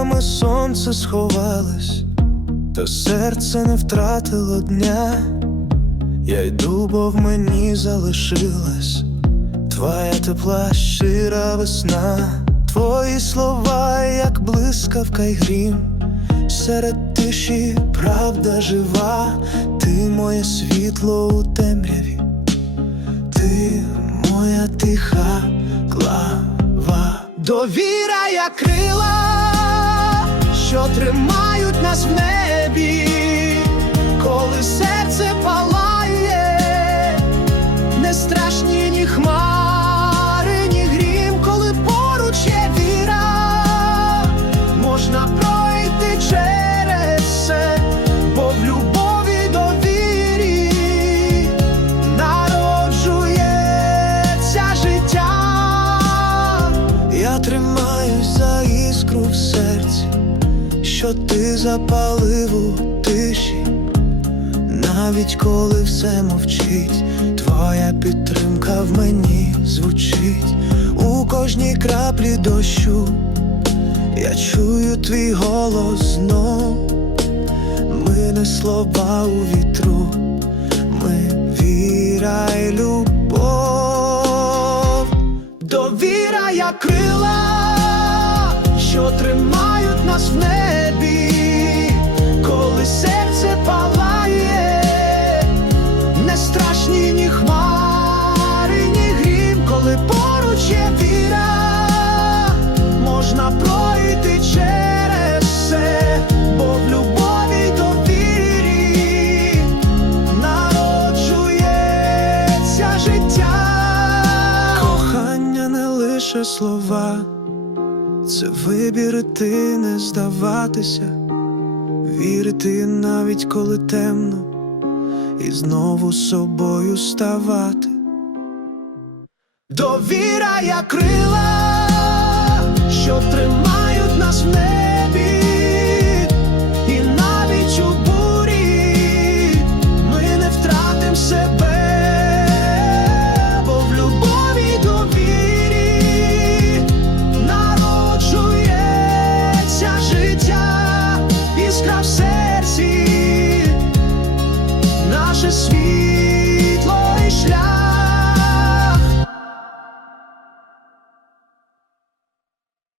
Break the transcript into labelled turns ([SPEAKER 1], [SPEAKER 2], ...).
[SPEAKER 1] Хмарами сонце сховалось, та серце не втратило дня. Я йду, бо в мені залишилась твоя тепла, щира весна, твої слова, як блискавка й грім, серед тиші правда жива, ти моє світло у темряві, ти моя тиха глава, довіра, як крила, що тримають нас в небі, коли серце палає, не страшні ні хмари, ні грім, коли поруч є віра, можна пройти що ти запалив у тиші, навіть коли все мовчить, твоя підтримка в мені звучить. У кожній краплі дощу. Я чую твій голос знов, ми не слова у вітру, ми віра й любов, життя. Кохання не лише слова, це вибір іти, не здаватися, вірити навіть коли темно, і знову собою ставати. Довіра, як крила, що тримають нас в небі, і навіть у бурі ми не втратим себе, ao céu.